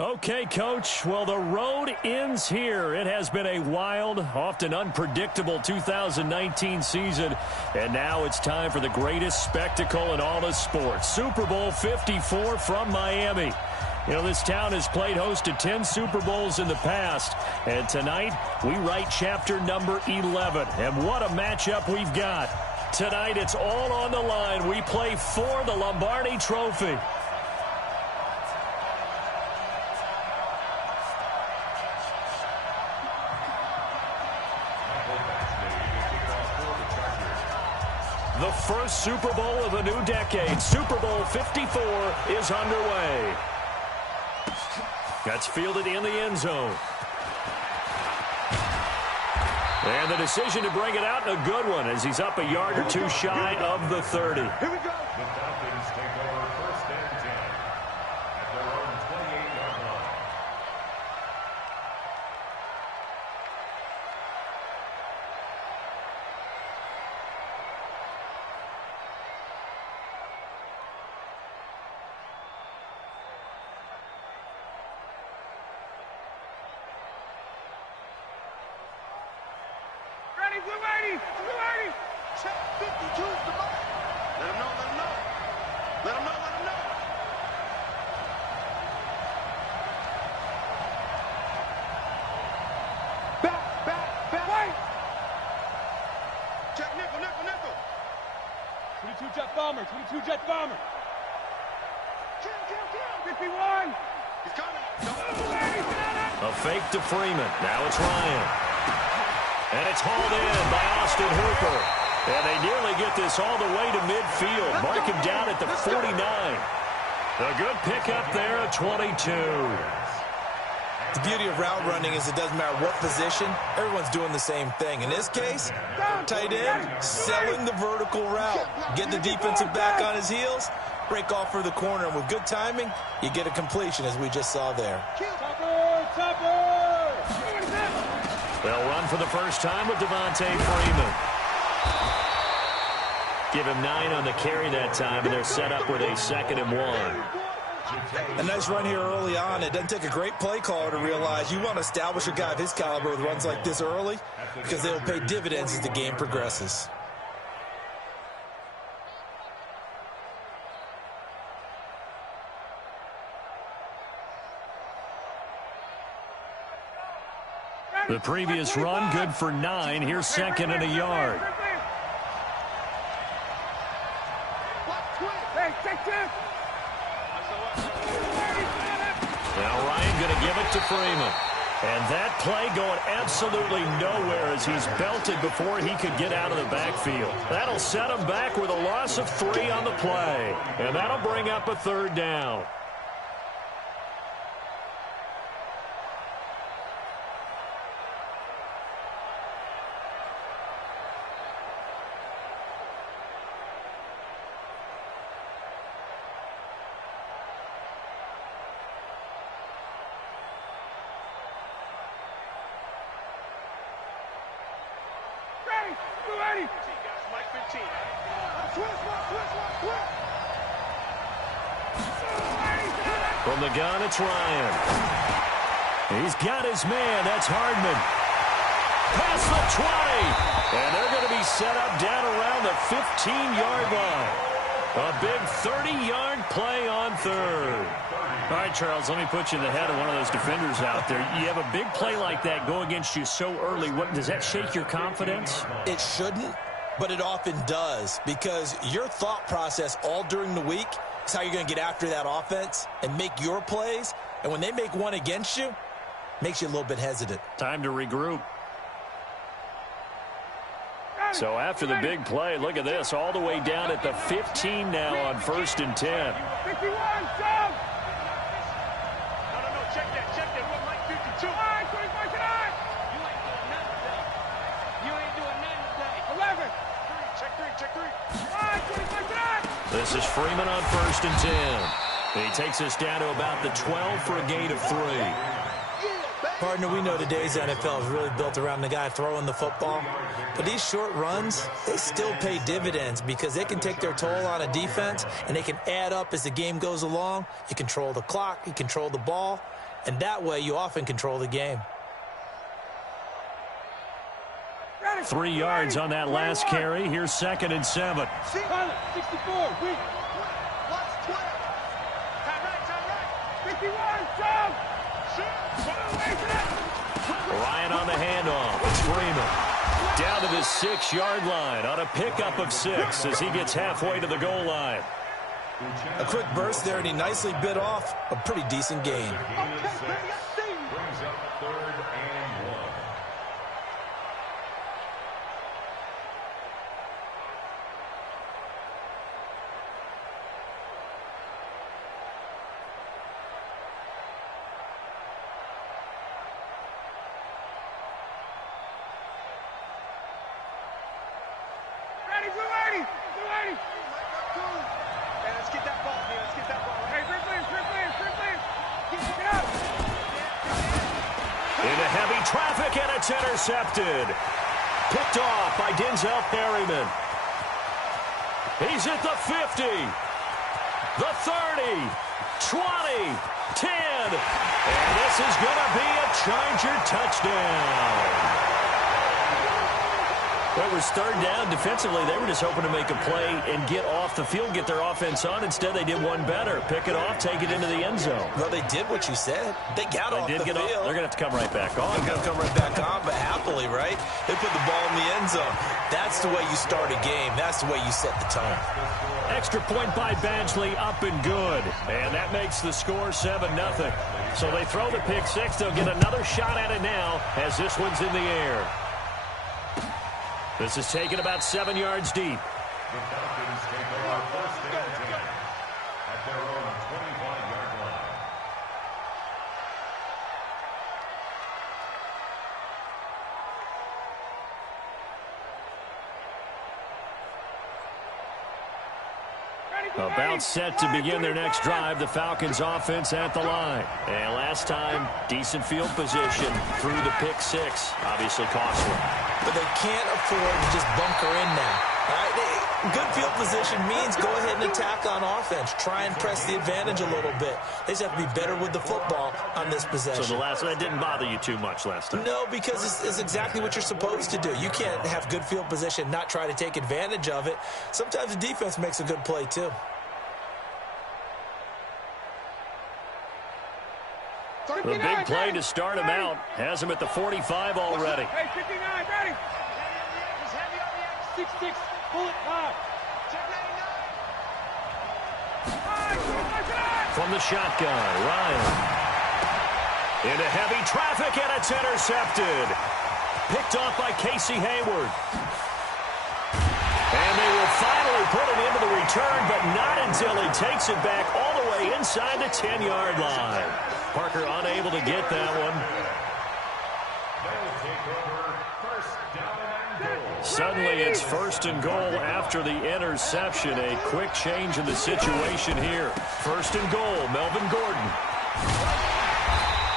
Okay, Coach. Well, the road ends here. It has been a wild, often unpredictable 2019 season. And now it's time for the greatest spectacle in all of sports. Super Bowl 54 from Miami. You know, this town has played host to 10 Super Bowls in the past. And tonight, we write chapter number 11. And what a matchup we've got. Tonight, it's all on the line. We play for the Lombardi Trophy. The first Super Bowl of a new decade, Super Bowl 54, is underway. That's fielded in the end zone. And the decision to bring it out, a good one, as he's up a yard or two shy of the 30. Here we go. The Falcons take over first and 10 at their own 28-yard line. Blue 80. Check 52 is the mark. Let him know. Let him know. Back. Wait. Check nickel. 22 jet bomber. Kill. 51. He's coming. A fake to Freeman. Now it's Ryan. And it's hauled in by Austin Hooper. And they nearly get this all the way to midfield. Mark him down at the 49. A good pickup there at 22. The beauty of route running is it doesn't matter what position. Everyone's doing the same thing. In this case, tight end, selling the vertical route. Get the defensive back on his heels, break off for the corner. And with good timing, you get a completion, as we just saw there. Topper! They'll run for the first time with Devontae Freeman. Give him 9 on the carry that time, and they're set up with a 2nd and 1. A nice run here early on. It doesn't take a great play caller to realize you want to establish a guy of his caliber with runs like this early, because they will pay dividends as the game progresses. The previous run, good for 9. Here's 2nd and a yard. Now Ryan going to give it to Freeman. And that play going absolutely nowhere as he's belted before he could get out of the backfield. That'll set him back with a loss of 3 on the play. And that'll bring up a 3rd down. From the gun, it's Ryan. He's got his man. That's Hardman. Past the 20. And they're going to be set up down around the 15-yard line. A big 30-yard play on 3rd. All right, Charles, let me put you in the head of one of those defenders out there. You have a big play like that go against you so early. Does that shake your confidence? It shouldn't, but it often does, because your thought process all during the week is how you're going to get after that offense and make your plays. And when they make one against you, makes you a little bit hesitant. Time to regroup. So after the big play, look at this, all the way down at the 15 now on 1st and 10. 51, jump! No, check that. What Mike 52? All right, 25 tonight. You ain't doing nothing today. 11. Check 3. All right, 25 tonight. This is Freeman on 1st and 10. He takes us down to about the 12 for a gain of 3. Partner, we know today's NFL is really built around the guy throwing the football. But these short runs, they still pay dividends because they can take their toll on a defense, and they can add up as the game goes along. You control the clock, you control the ball, and that way you often control the game. 3 yards on that last carry. Here's 2nd and 7. 64, weak. Watch 12. Time right. 51, jump. Ryan on the handoff. It's Freeman. Down to the 6-yard line on a pickup of 6 as he gets halfway to the goal line. A quick burst there, and he nicely bit off a pretty decent gain. Brings up 3rd and 1. Ready, blue 80. Hey, let's get that ball here. Let's get that ball. Hey, free players. Get out. Into heavy traffic, and it's intercepted. Picked off by Denzel Perryman. He's at the 50, the 30, 20, 10. And this is going to be a Charger touchdown. Well, it was 3rd down. Defensively, they were just hoping to make a play and get off the field, get their offense on. Instead, they did one better. Pick it off, take it into the end zone. Well, they did what you said. They got off the field. They're going to have to come right back on. They're going to come right back on, but happily, right? They put the ball in the end zone. That's the way you start a game. That's the way you set the tone. Extra point by Badgley, up and good. And that makes the score 7-0. So they throw the pick 6. They'll get another shot at it now as this one's in the air. This is taken about 7 yards deep. The Falcons take over 1st and 10 at their own 25-yard line. About set to begin their next drive. The Falcons offense at the line. And last time, decent field position through the pick 6. Obviously costly. But they can't afford to just bunker in now. Right? Good field position means go ahead and attack on offense. Try and press the advantage a little bit. They just have to be better with the football on this possession. So that didn't bother you too much last time? No, because it's exactly what you're supposed to do. You can't have good field position, not try to take advantage of it. Sometimes the defense makes a good play, too. The big play to start him out has him at the 45 already. Hey, 59, ready. He's heavy on the edge. 6-6, bullet pop. From the shotgun, Ryan. Into heavy traffic, and it's intercepted. Picked off by Casey Hayward. And they will finally put it into the return, but not until he takes it back all the way inside the 10-yard line. Parker unable to get that one. They'll take over 1st down and goal. Suddenly it's 1st and goal after the interception. A quick change in the situation here. 1st and goal, Melvin Gordon.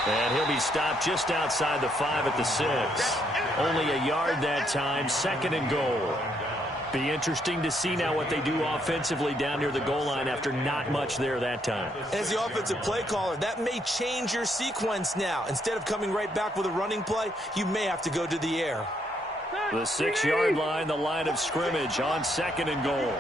And he'll be stopped just outside the 5 at the 6. Only a yard that time, 2nd and goal. Be interesting to see now what they do offensively down near the goal line after not much there that time. As the offensive play caller, that may change your sequence now. Instead of coming right back with a running play, you may have to go to the air. The 6-yard line, the line of scrimmage on 2nd and goal.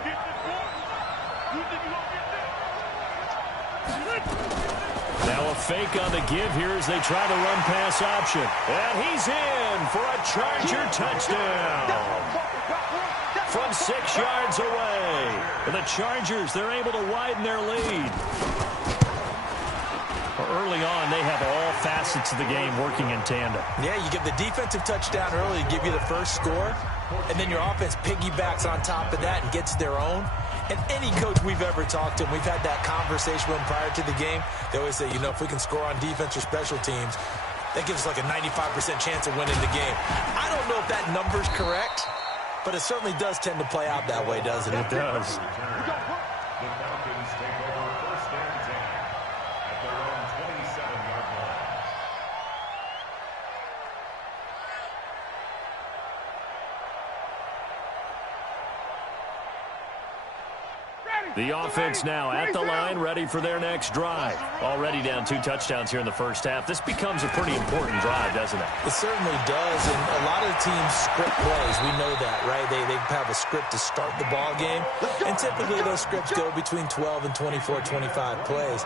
Now a fake on the give here as they try the run-pass option. And he's in for a Charger touchdown. From 6 yards away. And the Chargers, they're able to widen their lead. Early on, they have all facets of the game working in tandem. Yeah, you get the defensive touchdown early to give you the first score, and then your offense piggybacks on top of that and gets their own. And any coach we've ever talked to, and we've had that conversation with prior to the game, they always say, you know, if we can score on defense or special teams, that gives us like a 95% chance of winning the game. I don't know if that number's correct, but it certainly does tend to play out that way, doesn't it? It does. The Falcons take over 1st and 10 at their own 27-yard line. Ready. The offense now at the line, ready for their next drive. Already down 2 touchdowns here in the first half. This becomes a pretty important drive, doesn't it? It certainly does, and a lot of the teams script plays. We know that, right? They have a script to start the ball game, and typically those scripts go between 12 and 24, 25 plays.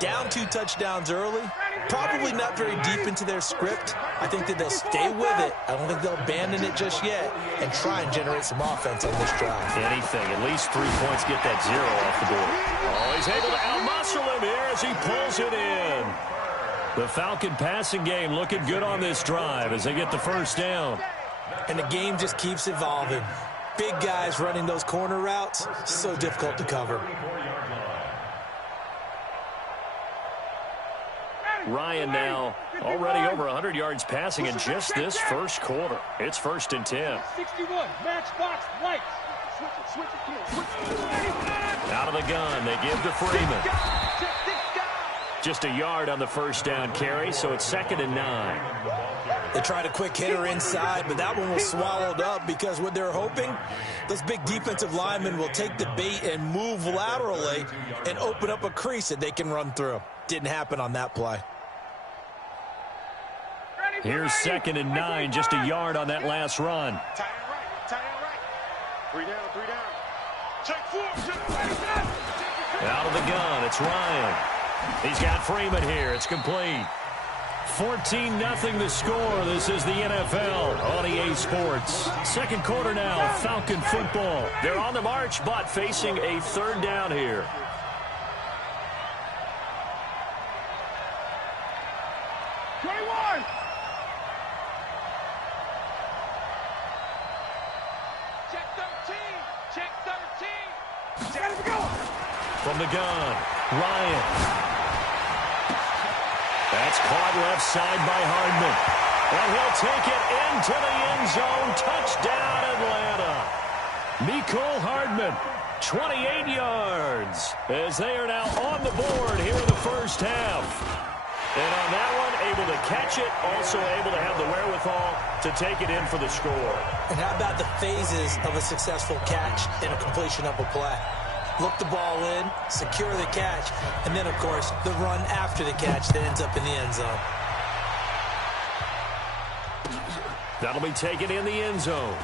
Down 2 touchdowns early, probably not very deep into their script. I think that they'll stay with it. I don't think they'll abandon it just yet and try and generate some offense on this drive. Anything, at least 3 points, get that 0 off the board. Oh, he's able to outmuscle him here as he pulls it in. The Falcon passing game looking good on this drive as they get the first down. And the game just keeps evolving. Big guys running those corner routes, so difficult to cover. Ryan now already over 100 yards passing in just this first quarter. It's 1st and 10. 61, matchbox lights. Out of the gun, they give to Freeman. Just a yard on the first down carry, so it's 2nd and 9. They tried a quick hitter inside, but that one was swallowed up because what they're hoping, those big defensive linemen will take the bait and move laterally and open up a crease that they can run through. Didn't happen on that play. Here's 2nd and 9, just a yard on that last run. Tight end right. 3 down. Check 4. Out of the gun, it's Ryan. He's got Freeman here. It's complete. 14-0 the score. This is the NFL on EA Sports. Second quarter now, Falcon football. They're on the march, but facing a 3rd down here. From the gun, Ryan. That's caught left side by Hardman. And he'll take it into the end zone. Touchdown, Atlanta. Mecole Hardman, 28 yards, as they are now on the board here in the first half. And on that one, able to catch it, also able to have the wherewithal to take it in for the score. And how about the phases of a successful catch and a completion of a play? Look the ball in, secure the catch, and then, of course, the run after the catch that ends up in the end zone. That'll be taken in the end zone.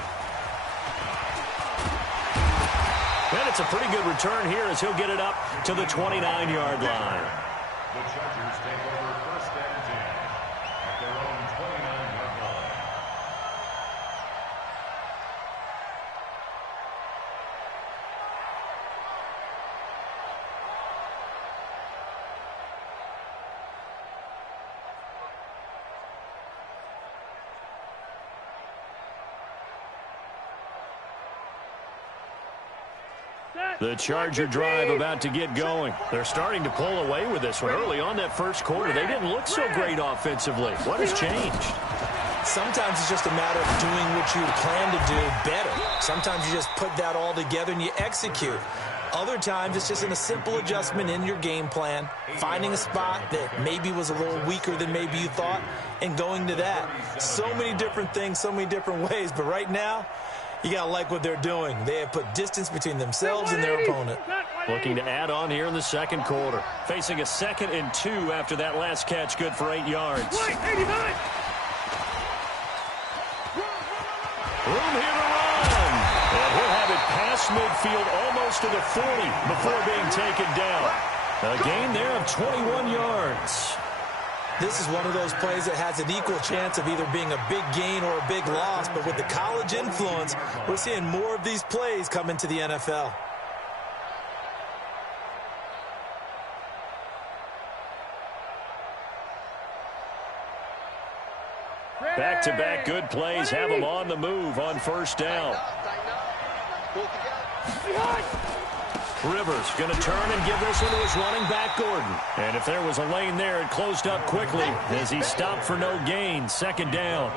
And it's a pretty good return here as he'll get it up to the 29-yard line. The Chargers take over 1st and 10 at their own 29-yard line. The Charger drive about to get going. They're starting to pull away with this one. Early on that first quarter, they didn't look so great offensively. What has changed? Sometimes it's just a matter of doing what you plan to do better. Sometimes you just put that all together and you execute. Other times it's just in a simple adjustment in your game plan, finding a spot that maybe was a little weaker than maybe you thought, and going to that. So many different things, so many different ways, but right now, you got to like what they're doing. They have put distance between themselves and their opponent. Looking to add on here in the second quarter. Facing a 2nd and 2 after that last catch, good for 8 yards. Right, 89. Room here to run. And he'll have it past midfield almost to the 40 before being taken down. A gain there of 21 yards. This is one of those plays that has an equal chance of either being a big gain or a big loss, but with the college influence, we're seeing more of these plays come into the NFL. Back-to-back good plays have them on the move on first down. Rivers going to turn and give this one to his running back, Gordon. And if there was a lane there, it closed up quickly as he stopped for no gain. 2nd down.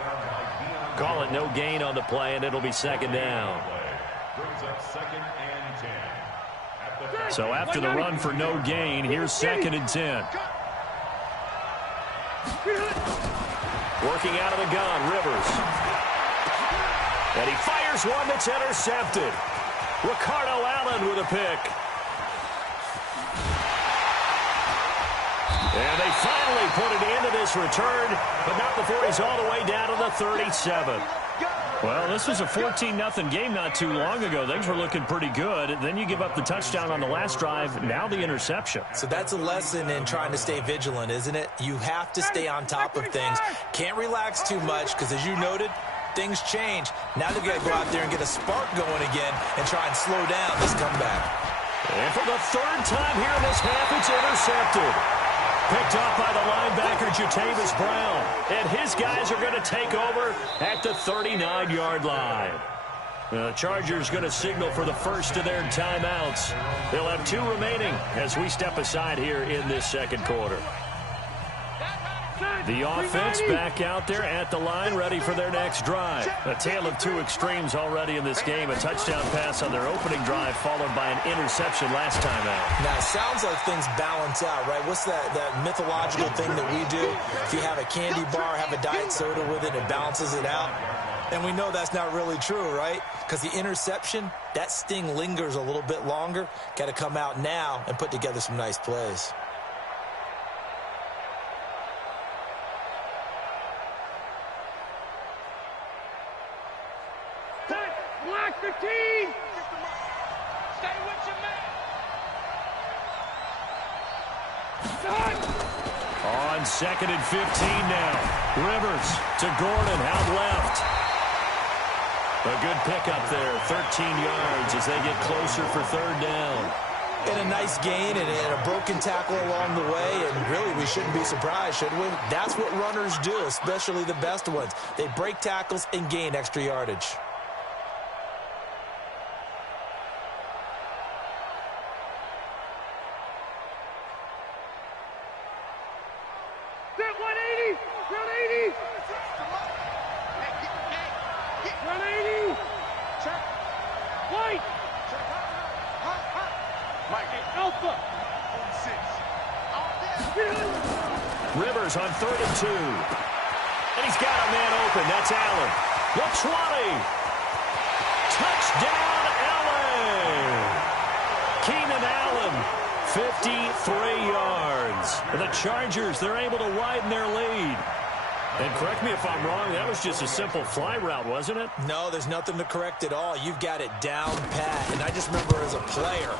Call it no gain on the play, and it'll be 2nd down. So after the run for no gain, here's 2nd and 10. Working out of the gun, Rivers. And he fires one that's intercepted. Ricardo Allen with a pick. And they finally put it into this return, but not before he's all the way down to the 37. Well, this was a 14-0 game not too long ago. Things were looking pretty good. Then you give up the touchdown on the last drive, now the interception. So that's a lesson in trying to stay vigilant, isn't it? You have to stay on top of things. Can't relax too much because, as you noted, things change. Now they've got to go out there and get a spark going again and try and slow down this comeback. And for the third time here in this half, it's intercepted. Picked up by the linebacker, Jatavis Brown. And his guys are going to take over at the 39-yard line. The Chargers going to signal for the first of their timeouts. They'll have 2 remaining as we step aside here in this second quarter. The offense back out there at the line, ready for their next drive. A tale of 2 extremes already in this game. A touchdown pass on their opening drive, followed by an interception last time out. Now, it sounds like things balance out, right? What's that mythological thing that we do? If you have a candy bar, have a diet soda with it, it balances it out. And we know that's not really true, right? Because the interception, that sting lingers a little bit longer. Got to come out now and put together some nice plays. Block the team! Stay with your man! On 2nd and 15 now. Rivers to Gordon out left. A good pickup there, 13 yards as they get closer for 3rd down. And a nice gain and a broken tackle along the way, and really we shouldn't be surprised, should we? That's what runners do, especially the best ones. They break tackles and gain extra yardage. Rivers on 3rd and 2. And he's got a man open. That's Allen. The 20. Touchdown, Allen. Keenan Allen, 53 yards. And the Chargers, they're able to widen their lead. And correct me if I'm wrong, that was just a simple fly route, wasn't it? No, there's nothing to correct at all. You've got it down pat. And I just remember as a player,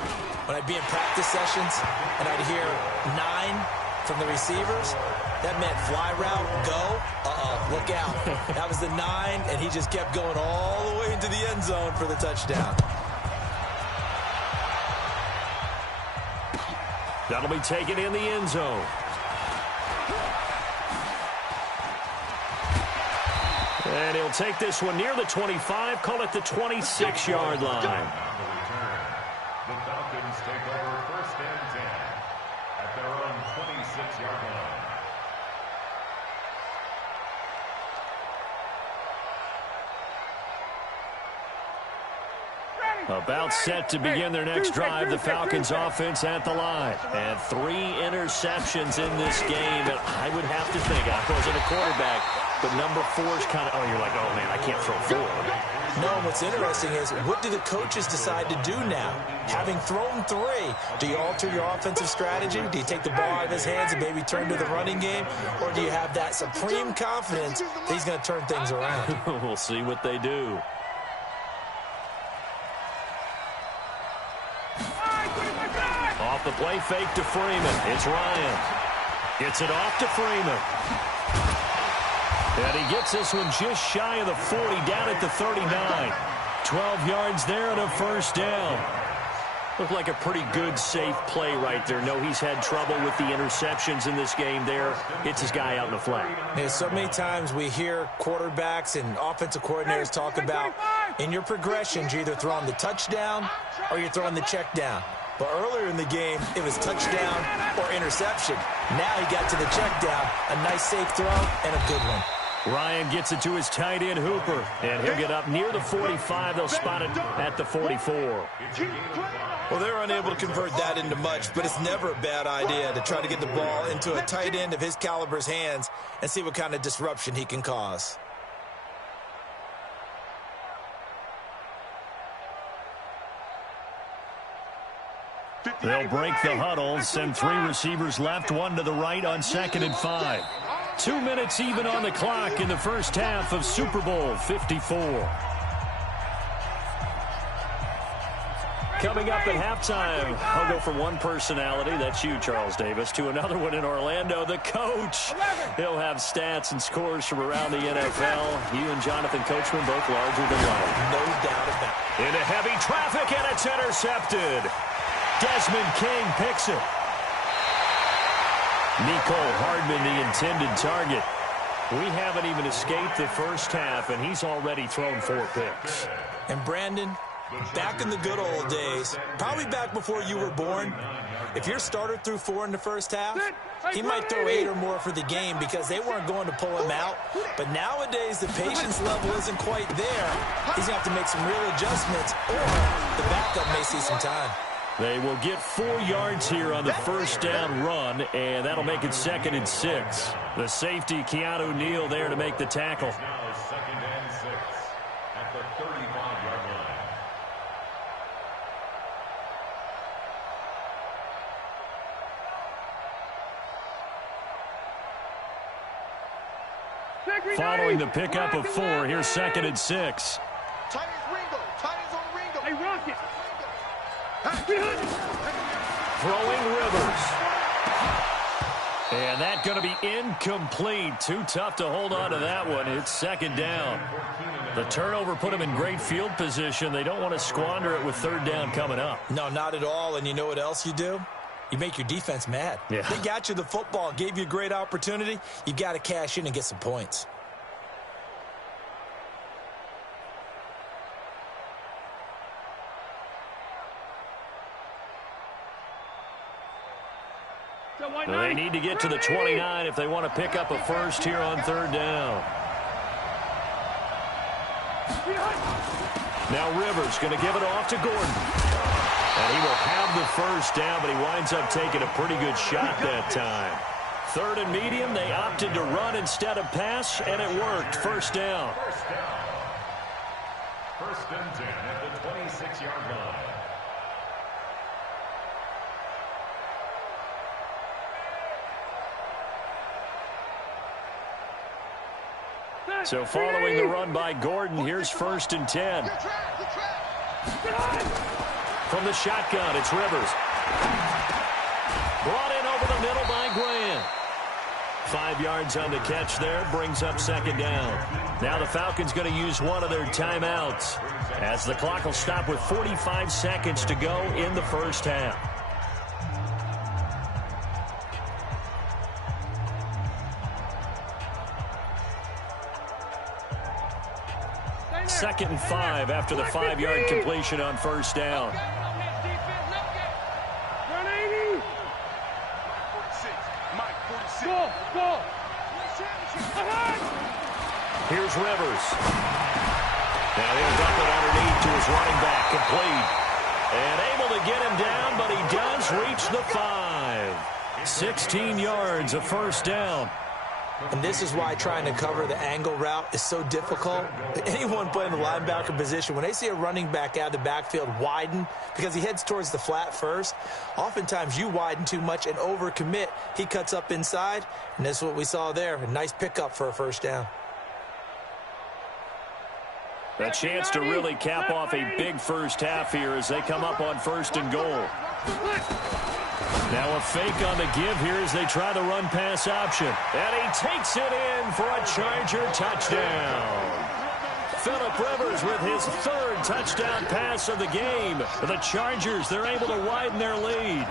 when I'd be in practice sessions and I'd hear 9 from the receivers, that meant fly route, go, look out. That was the 9, and he just kept going all the way into the end zone for the touchdown. That'll be taken in the end zone. And he'll take this one near the 25, call it the 26-yard line. The Falcons take over 1st and 10 at their own 26-yard line. About set to begin their next drive, the Falcons offense at the line. And 3 interceptions in this game. And I would have to think, I wasn't a quarterback, but number 4 is kind of, you're like, oh, man, I can't throw 4. No, what's interesting is, what do the coaches decide to do now? Having thrown 3, do you alter your offensive strategy? Do you take the ball out of his hands and maybe turn to the running game? Or do you have that supreme confidence that he's going to turn things around? We'll see what they do. Off the play fake to Freeman. It's Ryan. Gets it off to Freeman. And he gets this one just shy of the 40, down at the 39. 12 yards there and a 1st down. Looked like a pretty good, safe play right there. No, he's had trouble with the interceptions in this game there. Hits his guy out in the flat. Yeah, so many times we hear quarterbacks and offensive coordinators talk about, in your progressions, you're either throwing the touchdown or you're throwing the check down. But earlier in the game, it was touchdown or interception. Now he got to the check down, a nice safe throw, and a good one. Ryan gets it to his tight end, Hooper. And he'll get up near the 45. They'll spot it at the 44. Well, they're unable to convert that into much, but it's never a bad idea to try to get the ball into a tight end of his caliber's hands and see what kind of disruption he can cause. They'll break the huddle, send 3 receivers left, 1 to the right on 2nd and 5. 2 minutes even on the clock in the first half of Super Bowl 54. Coming up at halftime, I'll go from one personality, that's you, Charles Davis, to another one in Orlando, the coach. He'll have stats and scores from around the NFL. You and Jonathan Coachman both larger than life. No doubt about it. Into heavy traffic, and it's intercepted. Desmond King picks it. Nicole Hardman, the intended target. We haven't even escaped the first half, and he's already thrown 4 picks. And Brandon, back in the good old days, probably back before you were born, if your starter threw 4 in the first half, he might throw 8 or more for the game because they weren't going to pull him out. But nowadays, the patience level isn't quite there. He's going to have to make some real adjustments, or the backup may see some time. They will get 4 yards here on the first down run, and that'll make it 2nd and 6. The safety, Keanu Neal, there to make the tackle. Now 2nd and 6 at the 35-yard line. Following the pickup of 4, here's 2nd and 6. Titans Ringo. Titans on Ringo. Hey, Rocket. Throwing Rivers. And that's going to be incomplete. Too tough to hold on to that one. It's 2nd down. The turnover put them in great field position. They don't want to squander it with 3rd down coming up. No, not at all. And you know what else you do? You make your defense mad. Yeah. They got you the football, gave you a great opportunity. You got to cash in and get some points. They need to get to the 29 if they want to pick up a first here on 3rd down. Now Rivers going to give it off to Gordon. And he will have the first down, but he winds up taking a pretty good shot that time. 3rd and medium, they opted to run instead of pass, and it worked. First down. 1st and 10 at the 26-yard line. So following the run by Gordon, here's 1st and 10. From the shotgun, it's Rivers. Brought in over the middle by Graham. 5 yards on the catch there, brings up 2nd down. Now the Falcons going to use one of their timeouts, as the clock will stop with 45 seconds to go in the first half. 2nd and 5 after the 5-yard completion on first down. Here's Rivers. Now he'll dump it underneath to his running back, complete. And able to get him down, but he does reach the 5. 16 yards, a first down. And this is why trying to cover the angle route is so difficult. Anyone playing the linebacker position, when they see a running back out of the backfield widen because he heads towards the flat first, oftentimes you widen too much and overcommit. He cuts up inside, and that's what we saw there. A nice pickup for a first down. A chance to really cap off a big first half here as they come up on 1st and goal. Now a fake on the give here as they try the run-pass option. And he takes it in for a Charger touchdown. Phillip Rivers with his 3rd touchdown pass of the game. The Chargers, they're able to widen their lead.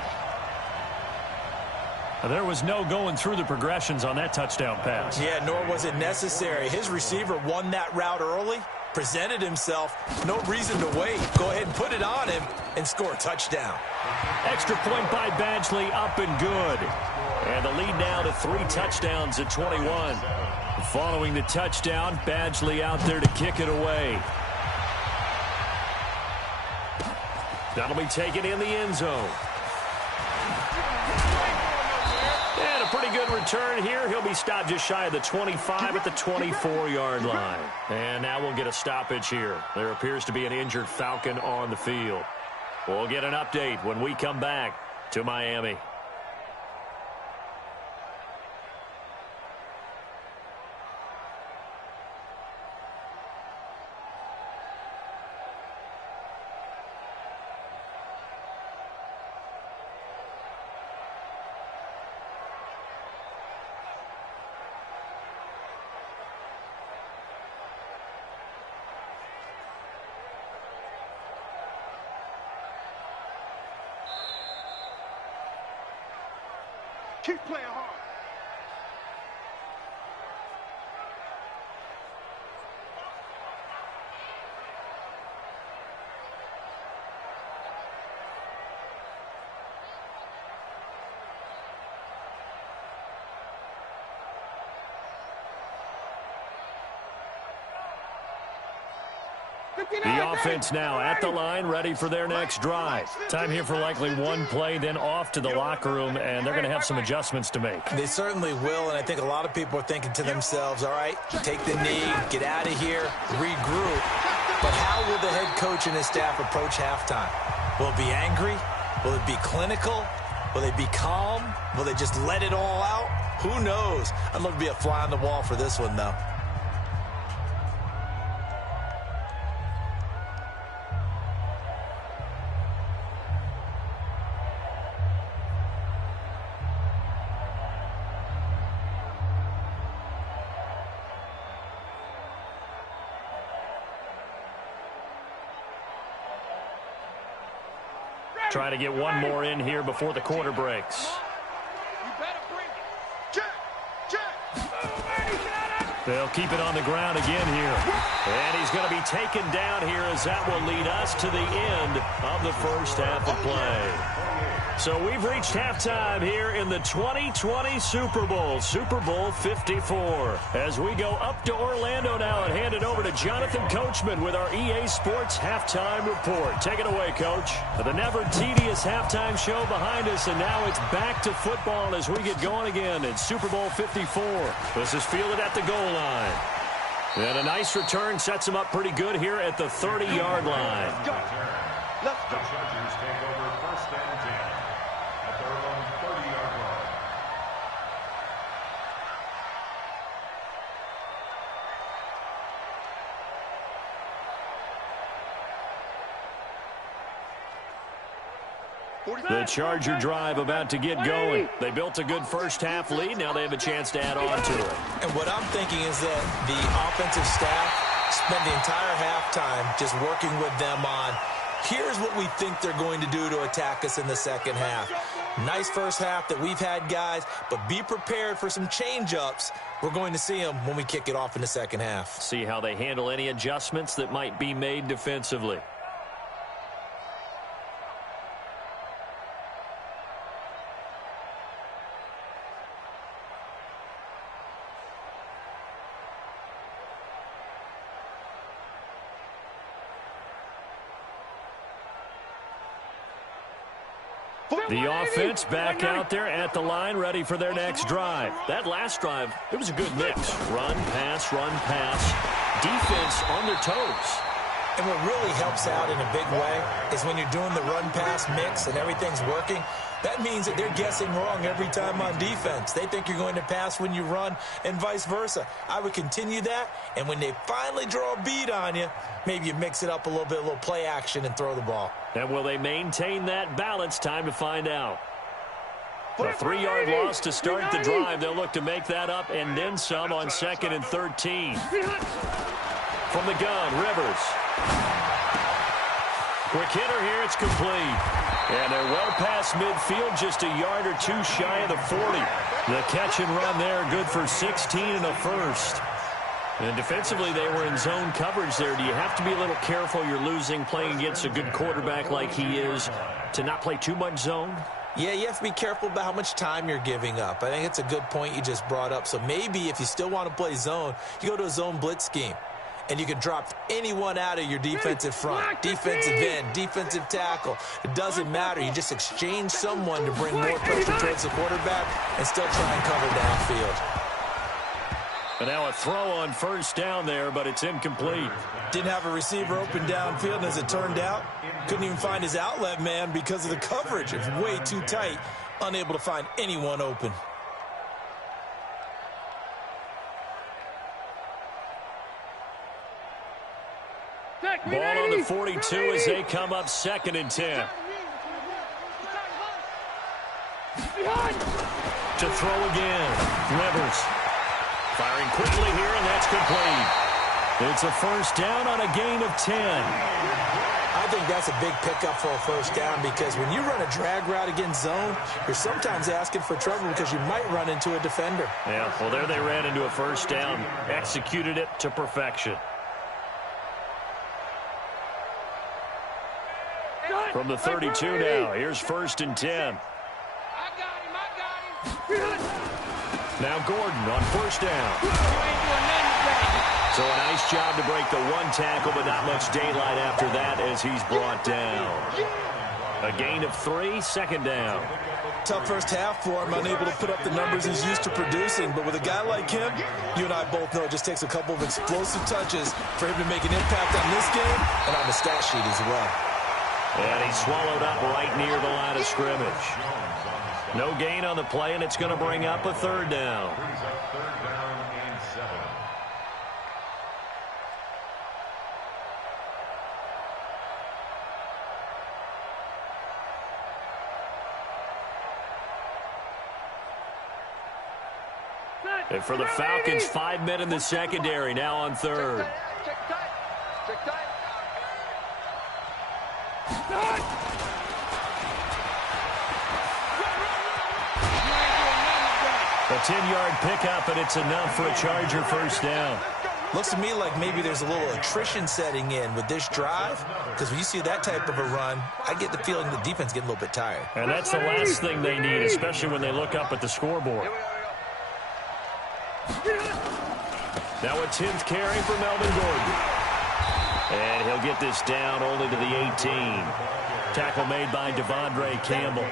There was no going through the progressions on that touchdown pass. Yeah, nor was it necessary. His receiver won that route early, presented himself, no reason to wait. Go ahead and put it on him and score a touchdown. Extra point by Badgley, up and good. And the lead now to 3 touchdowns at 21. Following the touchdown, Badgley out there to kick it away. That'll be taken in the end zone. And a pretty good return here. He'll be stopped just shy of the 25 at the 24-yard line. And now we'll get a stoppage here. There appears to be an injured Falcon on the field. We'll get an update when we come back to Miami. Keep playing hard. The offense now at the line, ready for their next drive. Time here for likely one play, then off to the locker room, and they're going to have some adjustments to make. They certainly will, and I think a lot of people are thinking to themselves, all right, take the knee, get out of here, regroup. But how will the head coach and his staff approach halftime? Will it be angry? Will it be clinical? Will they be calm? Will they just let it all out? Who knows? I'd love to be a fly on the wall for this one, though. Try to get one more in here before the quarter breaks. You better bring it. Check. They'll keep it on the ground again here. And he's going to be taken down here as that will lead us to the end of the first half of play. So we've reached halftime here in the 2020 Super Bowl, Super Bowl 54. As we go up to Orlando now and hand it over to Jonathan Coachman with our EA Sports Halftime Report. Take it away, Coach. The never tedious halftime show behind us, and now it's back to football as we get going again in Super Bowl 54. This is fielded at the goal line. And a nice return sets him up pretty good here at the 30-yard line. Let's go. Let's The go. Chargers take over first and 10 at their own 30-yard line. The Charger drive about to get going. They built a good first half lead. Now they have a chance to add on to it. And what I'm thinking is that the offensive staff spent the entire halftime just working with them on, here's what we think they're going to do to attack us in the second half. Nice first half that we've had, guys, but be prepared for some change-ups. We're going to see them when we kick it off in the second half. See how they handle any adjustments that might be made defensively. The offense back out there at the line, ready for their next drive. That last drive, it was a good mix. Run, pass, defense on their toes. And what really helps out in a big way is when you're doing the run-pass mix and everything's working, that means that they're guessing wrong every time on defense. They think you're going to pass when you run and vice versa. I would continue that, and when they finally draw a beat on you, maybe you mix it up a little bit, a little play action, and throw the ball. And will they maintain that balance? Time to find out. A 3-yard loss to start the drive. They'll look to make that up and then some on 2nd and 13. From the gun, Rivers. Quick hitter here, it's complete. And they're well past midfield, just a yard or two shy of the 40. The catch and run there, good for 16 and a first. And defensively, they were in zone coverage there. Do you have to be a little careful? You're losing, playing against a good quarterback like he is, to not play too much zone? Yeah, you have to be careful about how much time you're giving up. I think it's a good point you just brought up. So maybe if you still want to play zone, you go to a zone blitz scheme. And you can drop anyone out of your defensive front, defensive end, defensive tackle. It doesn't matter. You just exchange someone to bring more pressure towards the quarterback and still try and cover downfield. And now a throw on first down there, but it's incomplete. Didn't have a receiver open downfield, and as it turned out, couldn't even find his outlet man because of the coverage. It's way too tight, unable to find anyone open. Ball on the 42 as they come up 2nd and 10. To throw again. Rivers. Firing quickly here, and that's complete. It's a first down on a gain of 10. I think that's a big pickup for a first down because when you run a drag route against zone, you're sometimes asking for trouble because you might run into a defender. Yeah, well, there they ran into a first down. Executed it to perfection. From the 32 now, here's 1st and 10. Now Gordon on first down. So a nice job to break the one tackle, but not much daylight after that as he's brought down. A gain of 3, 2nd down. Tough first half for him, unable to put up the numbers he's used to producing. But with a guy like him, you and I both know it just takes a couple of explosive touches for him to make an impact on this game and on the stat sheet as well. And he's swallowed up right near the line of scrimmage. No gain on the play, and it's going to bring up a 3rd down. Brings up 3rd down and 7. And for the Falcons, 5 men in the secondary, now on 3rd. A 10-yard pickup, and it's enough for a Charger first down. Looks to me like maybe there's a little attrition setting in with this drive, because when you see that type of a run, I get the feeling the defense getting a little bit tired. And that's the last thing they need, especially when they look up at the scoreboard. Now a 10th carry for Melvin Gordon. And he'll get this down only to the 18. Tackle made by Devondre Campbell.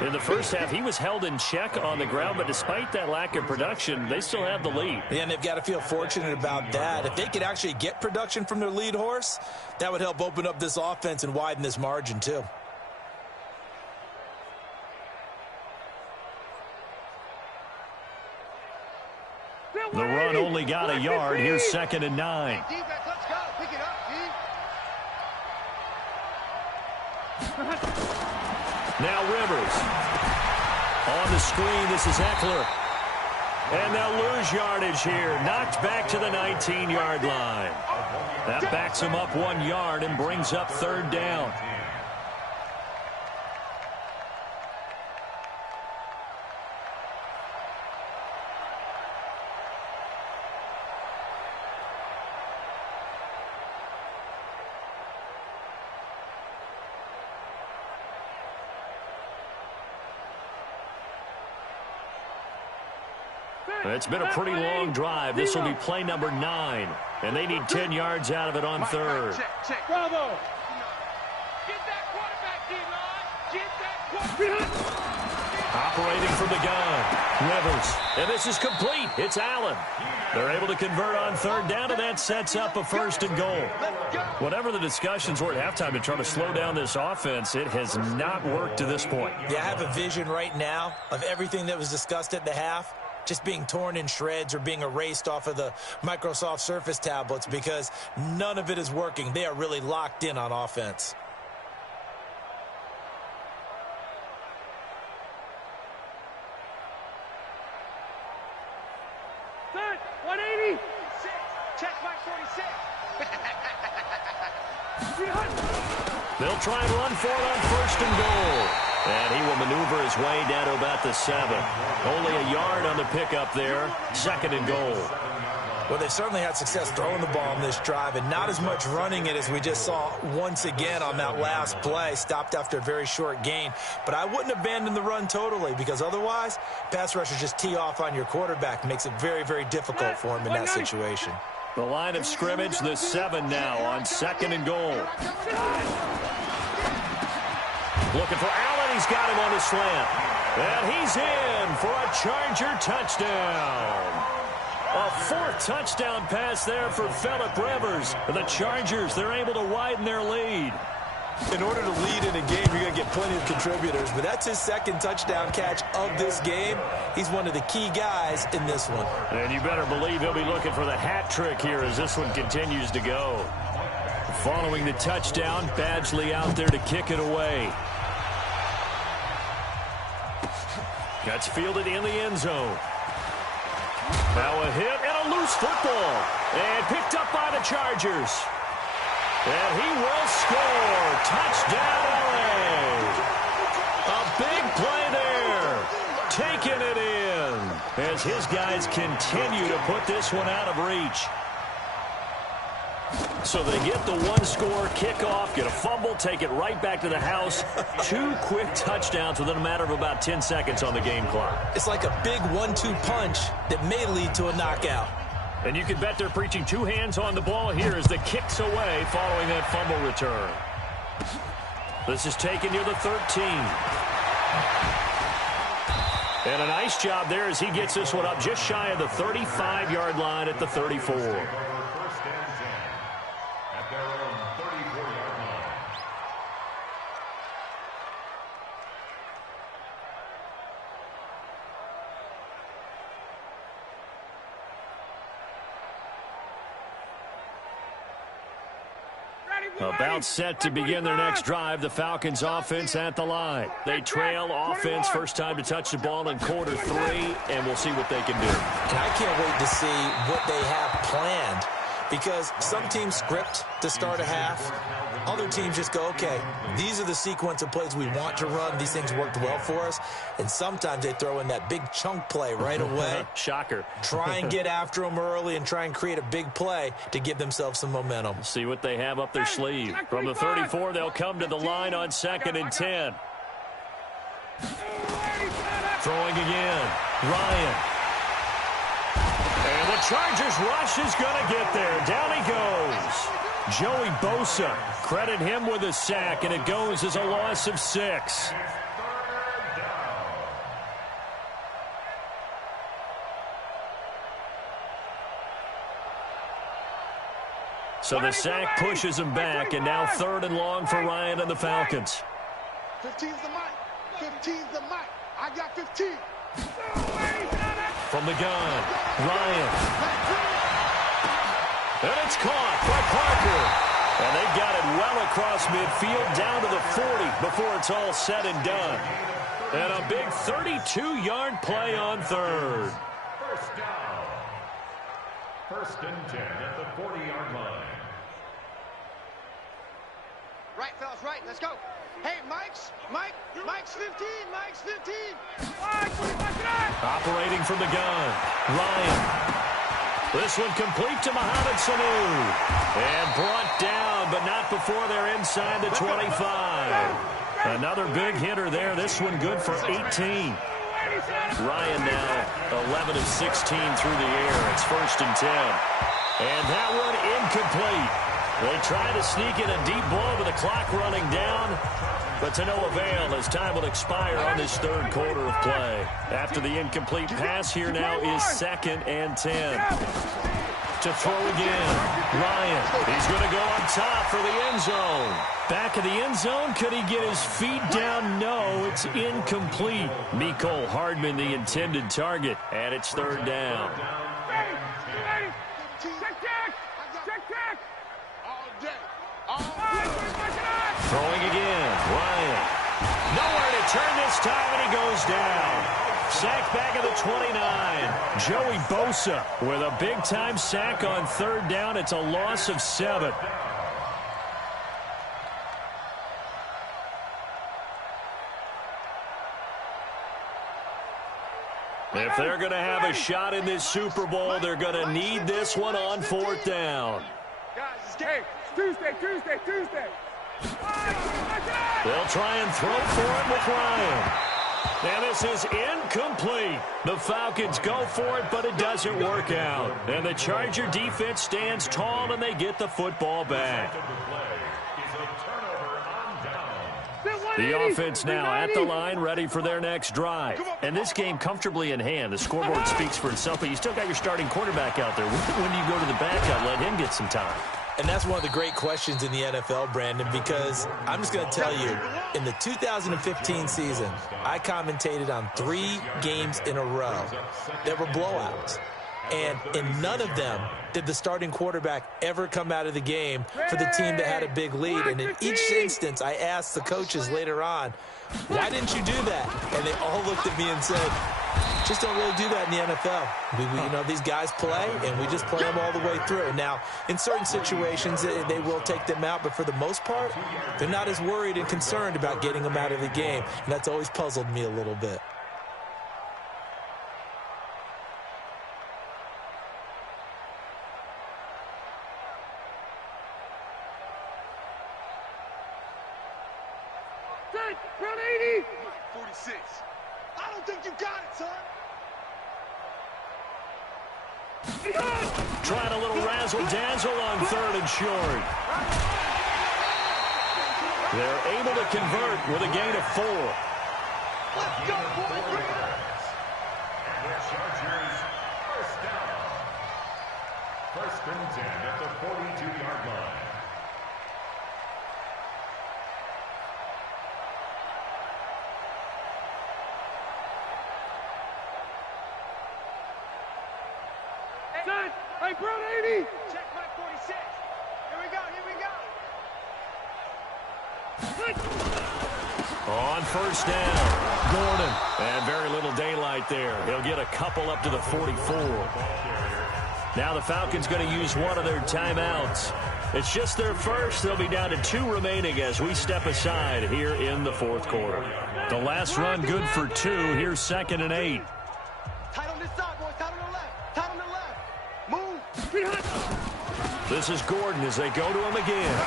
In the first half, he was held in check on the ground, but despite that lack of production, they still have the lead. Yeah, and they've got to feel fortunate about that. If they could actually get production from their lead horse, that would help open up this offense and widen this margin too. The run only got a yard. Here's 2nd and 9. Defense, let's go. Pick it up, Now Rivers. On the screen, this is Eckler. And they'll lose yardage here. Knocked back to the 19-yard line. That backs him up 1 yard and brings up 3rd down. It's been a pretty long drive. This will be play number 9. And they need 10 yards out of it on 3rd. Bravo. Get that quarterback, D-line. Get that quarterback. Operating from the gun. Rivers. And this is complete. It's Allen. They're able to convert on 3rd down, and that sets up a 1st and goal. Whatever the discussions were at halftime to try to slow down this offense, it has not worked to this point. Yeah, I have a vision right now of everything that was discussed at the half just being torn in shreds or being erased off of the Microsoft Surface tablets because none of it is working. They are really locked in on offense. Set. 180. Check Mike 46. They'll try and run for it on 1st and goal. And he will maneuver his way down to about the 7. Only a yard on the pickup there. 2nd and goal. Well, they've certainly had success throwing the ball on this drive and not as much running it as we just saw once again on that last play. Stopped after a very short gain. But I wouldn't abandon the run totally because otherwise, pass rushers just tee off on your quarterback. Makes it very, very difficult for him in that situation. The line of scrimmage, the 7 now on 2nd and goal. Looking for Allen. He's got him on the slant. And he's in for a Charger touchdown. A fourth touchdown pass there for Phillip Rivers. The Chargers, they're able to widen their lead. In order to lead in a game, you're going to get plenty of contributors, but that's his second touchdown catch of this game. He's one of the key guys in this one. And you better believe he'll be looking for the hat trick here as this one continues to go. Following the touchdown, Badgley out there to kick it away. Gets fielded in the end zone. Now a hit and a loose football. And picked up by the Chargers. And he will score. Touchdown, LA. A big play there. Taking it in as his guys continue to put this one out of reach. So they get the one-score kickoff, get a fumble, take it right back to the house. 2 quick touchdowns within a matter of about 10 seconds on the game clock. It's like a big 1-2 punch that may lead to a knockout. And you can bet they're preaching 2 hands on the ball here as the kick's away following that fumble return. This is taken near the 13. And a nice job there as he gets this one up just shy of the 35-yard line at the 34. About set to begin their next drive, the Falcons offense at the line. They trail offense, first time to touch the ball in quarter 3, and we'll see what they can do. And I can't wait to see what they have planned, because some teams script to start a half. Other teams just go, okay, these are the sequence of plays we want to run. These things worked well for us. And sometimes they throw in that big chunk play right away. Shocker. Try and get after them early and try and create a big play to give themselves some momentum. See what they have up their sleeve. From the 34, they'll come to the line on 2nd and 10. Throwing again. Ryan. And the Chargers rush is going to get there. Down he goes. Joey Bosa, credit him with a sack, and it goes as a loss of 6. So the sack pushes him back, and now 3rd and long for Ryan and the Falcons. 15's the mic. 15's the mic. I got 15. From the gun, Ryan. And it's caught by Parker. And they've got it well across midfield down to the 40 before it's all said and done. And a big 32-yard play on 3rd. First down. 1st and 10 at the 40-yard line. Right, fellas, right. Let's go. Hey, Mike's 15. Mike's 15. Operating from the gun, Ryan. This one complete to Mohamed Sanu. And brought down, but not before they're inside the 25. Another big hitter there. This one good for 18. Ryan now 11 of 16 through the air. It's 1st and 10. And that one incomplete. They try to sneak in a deep ball with the clock running down, but to no avail as time will expire on this 3rd quarter of play. After the incomplete pass, here now is 2nd and 10. To throw again, Ryan. He's going to go on top for the end zone. Back of the end zone, could he get his feet down? No, it's incomplete. Mecole Hardman, the intended target, and it's 3rd down. Throwing again, Ryan. Nowhere to turn this time, and he goes down. Sack back at the 29. Joey Bosa with a big-time sack on 3rd down. It's a loss of 7. If they're going to have a shot in this Super Bowl, they're going to need this one on 4th down. Hey, Tuesday. They'll try and throw for him with Ryan. And this is incomplete. The Falcons go for it, but it doesn't work out. And the Charger defense stands tall, and they get the football back. The offense now at the line, ready for their next drive. And this game comfortably in hand. The scoreboard speaks for itself, but you still got your starting quarterback out there. When do you go to the backup, let him get some time? And that's one of the great questions in the NFL, Brandon, because I'm just going to tell you, in the 2015 season, I commentated on 3 games in a row. There were blowouts. And in none of them did the starting quarterback ever come out of the game for the team that had a big lead. And in each instance, I asked the coaches later on, why didn't you do that? And they all looked at me and said, just don't really do that in the NFL. These guys play, and we just play them all the way through. Now, in certain situations, they will take them out, but for the most part, they're not as worried and concerned about getting them out of the game. And that's always puzzled me a little bit. Round 80. 46. I don't think you got it, son. Trying a little razzle-dazzle on 3rd and short. They're able to convert with a gain of 4. Let's go, boys. And the Chargers, first down. 1st and 10 at the 42-yard line. Hey, Brown 80. Check my 46. Here we go, On 1st down, Gordon. And very little daylight there. He'll get a couple up to the 44. Now the Falcons going to use one of their timeouts. It's just their first. They'll be down to 2 remaining as we step aside here in the 4th quarter. The last run good for 2. Here's 2nd and 8. Tight on this side, boys. Tight on the left. Tight on the left. Move. This is Gordon as they go to him again.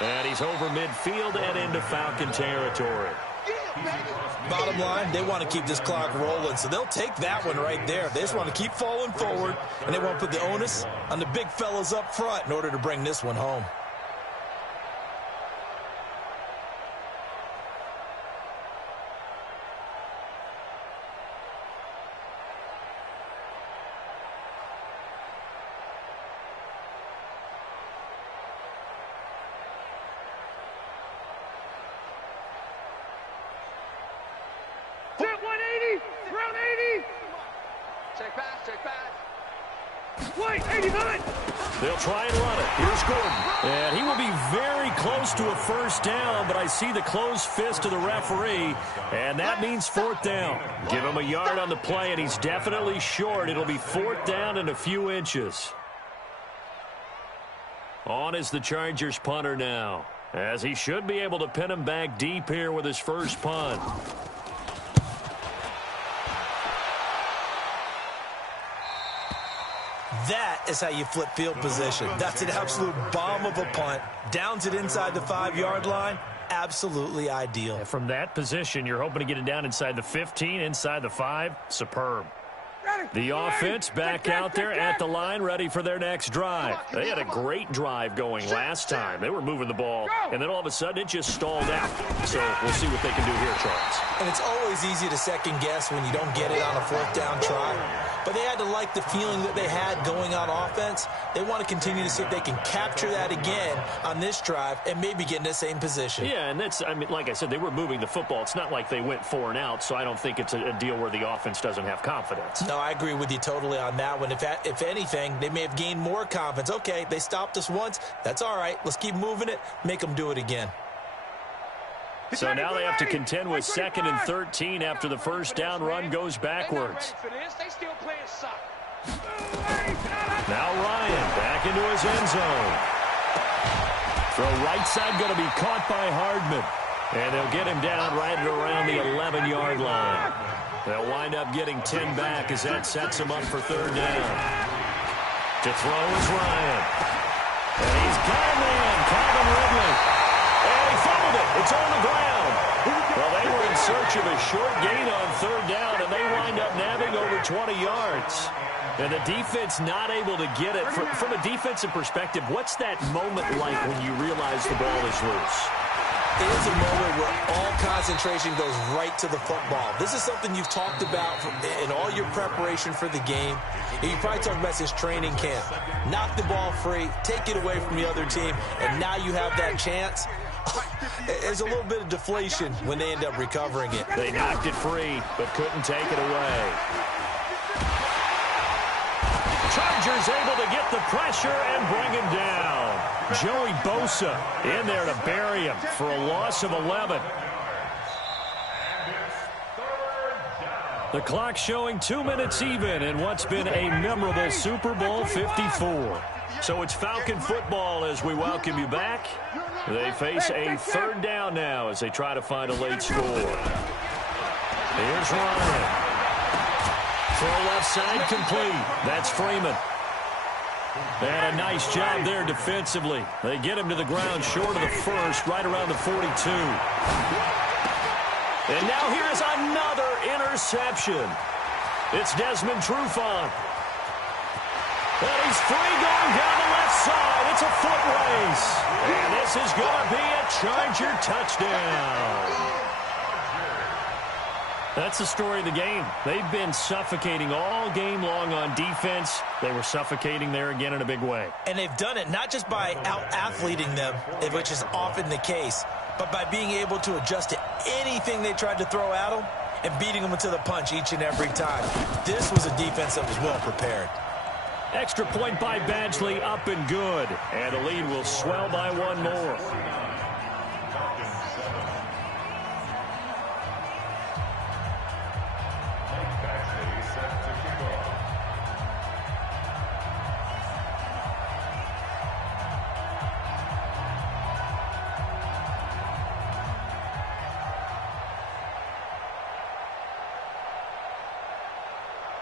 And he's over midfield and into Falcon territory. Bottom line, they want to keep this clock rolling, so they'll take that one right there. They just want to keep falling forward, and they want to put the onus on the big fellas up front in order to bring this one home. They'll try and run it. Here's Gordon. And he will be very close to a 1st down, but I see the closed fist of the referee, and that means 4th down. Give him a yard on the play, and he's definitely short. It'll be 4th down and a few inches. On is the Chargers punter now, as he should be able to pin him back deep here with his first punt. That is how you flip field position. That's an absolute bomb of a punt. Downs it inside the 5-yard line. Absolutely ideal. And from that position, you're hoping to get it down inside the 15, inside the 5. Superb. The offense back out there at the line, ready for their next drive. They had a great drive going last time. They were moving the ball, and then all of a sudden it just stalled out. So we'll see what they can do here, Charles. And it's always easy to second guess when you don't get it on a 4th down try. But they had to like the feeling that they had going on offense. They want to continue to see if they can capture that again on this drive and maybe get in the same position. Yeah, and that's, I mean, like I said, they were moving the football. It's not like they went 4 and out, so I don't think it's a deal where the offense doesn't have confidence. No, I agree with you totally on that one. If anything, they may have gained more confidence. Okay, they stopped us once. That's all right. Let's keep moving it. Make them do it again. So now they have to contend with 2nd and 13 after the 1st down run goes backwards. Now Ryan back into his end zone. Throw right side going to be caught by Hardman. And they'll get him down right at around the 11-yard line. They'll wind up getting 10 back as that sets him up for 3rd down. To throw is Ryan. And he's got a man, Calvin Ridley. And he fumbled it. It's on the ground. Well, they were in search of a short gain on 3rd down, and they wind up nabbing over 20 yards. And the defense not able to get it. From a defensive perspective, what's that moment like when you realize the ball is loose? It is a moment where all concentration goes right to the football. This is something you've talked about in all your preparation for the game. And you probably talked about this training camp. Knock the ball free, take it away from the other team, and now you have that chance. There's a little bit of deflation when they end up recovering it. They knocked it free, but couldn't take it away. Chargers able to get the pressure and bring him down. Joey Bosa in there to bury him for a loss of 11. The clock showing 2 minutes even in what's been a memorable Super Bowl 54. So it's Falcon football as we welcome you back. They face a third down now as they try to find a late score. Here's Ryan. Throw left side complete. That's Freeman. And a nice job there defensively. They get him to the ground short of the first, right around the 42. And now here's another interception. It's Desmond Trufant. And he's free going down the left side. It's a foot race. And this is going to be a Charger touchdown. That's the story of the game. They've been suffocating all game long on defense. They were suffocating there again in a big way. And they've done it not just by out-athleting them, which is often the case, but by being able to adjust to anything they tried to throw at them and beating them to the punch each and every time. This was a defense that was well prepared. Extra point by Badgley, up and good. And the lead will swell by one more.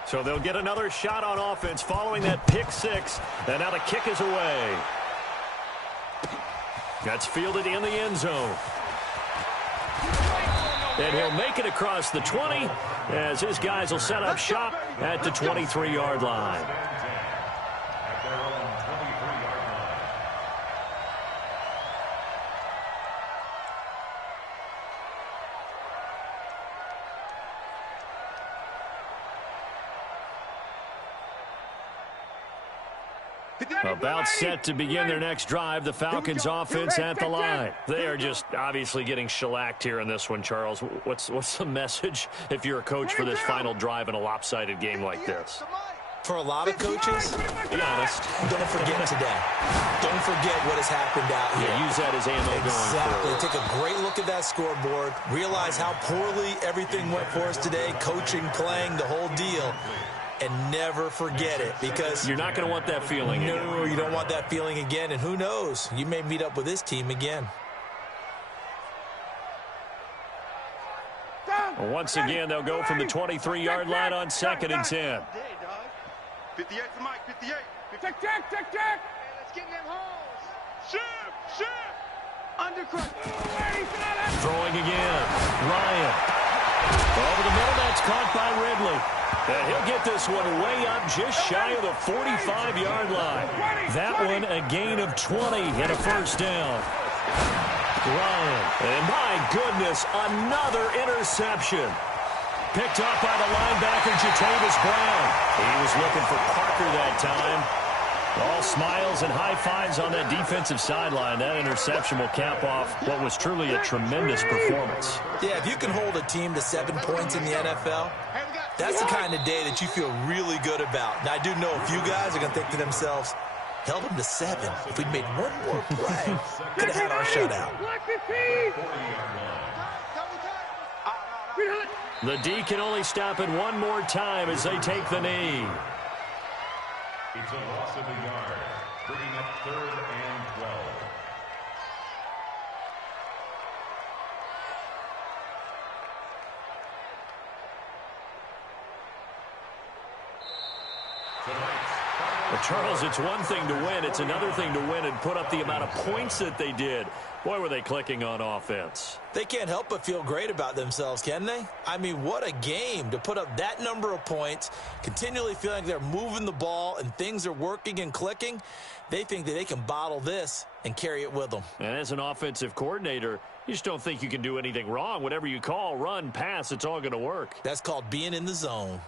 So they'll get another shot on offense following that pick six. And now the kick is away. That's fielded in the end zone. And he'll make it across the 20 as his guys will set up shop at the 23-yard line. About set to begin their next drive, the Falcons offense at the line. They are just obviously getting shellacked here in this one, Charles. What's the message if you're a coach for this final drive in a lopsided game like this? For a lot of coaches, be honest, don't forget today. Don't forget what has happened out here. Yeah, use that as ammo going forward. Exactly. Take a great look at that scoreboard. Realize how poorly everything went for us today. Coaching, playing, the whole deal. And never forget it, because you're not going to want that feeling again. No, you don't want that feeling again. And who knows? You may meet up with this team again. Well, once again, they'll go from the 23-yard line on 2nd and 10. 58 to Mike, 58. Check. Hey, let's get in them holes. Shift. Undercut. Throwing again. Ryan. Over the middle, that's caught by Ridley. And he'll get this one way up just shy of the 45-yard line. That one a gain of 20 and a first down. Ryan. And my goodness, another interception. Picked up by the linebacker, Jatavis Brown. He was looking for Parker that time. All smiles and high fives on that defensive sideline. That interception will cap off what was truly a tremendous performance. Yeah, if you can hold a team to 7 points in the NFL, that's the kind of day that you feel really good about. Now, I do know a few guys are going to think to themselves, held them to 7. If we'd made one more play, could have had our shutout. The D can only stop it one more time as they take the knee. It's a loss of a yard, bringing up 3rd and 12. Well, Charles, it's one thing to win. It's another thing to win and put up the amount of points that they did. Boy, were they clicking on offense. They can't help but feel great about themselves, can they? I mean, what a game to put up that number of points, continually feeling like they're moving the ball and things are working and clicking. They think that they can bottle this and carry it with them. And as an offensive coordinator, you just don't think you can do anything wrong. Whatever you call, run, pass, it's all going to work. That's called being in the zone.